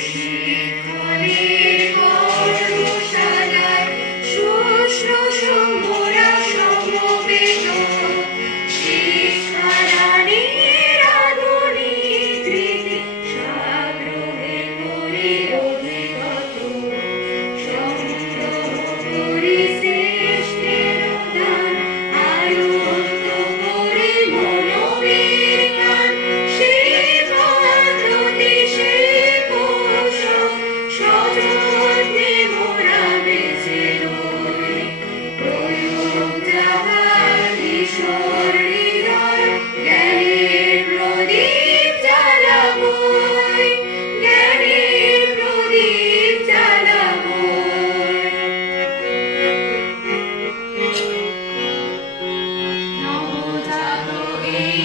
শিখনের কর্মশালায় শুষ্ণ সমরা সমবেত শিক্ষাদানের আধুনিক রীতি সাগ্রহে করি অধিগত সংগ্রহ করি শ্রেষ্ঠের দান আয়ত্ত করি মনোবিজ্ঞান সেবার প্রতি সযত্নে মোরা বেঁচে রই প্রয়োগ যাহার ঈশ্বর হৃদয় জ্ঞানের প্রদীপ জ্বালাবই জ্ঞানের প্রদীপ জ্বালাবই নবজাত এই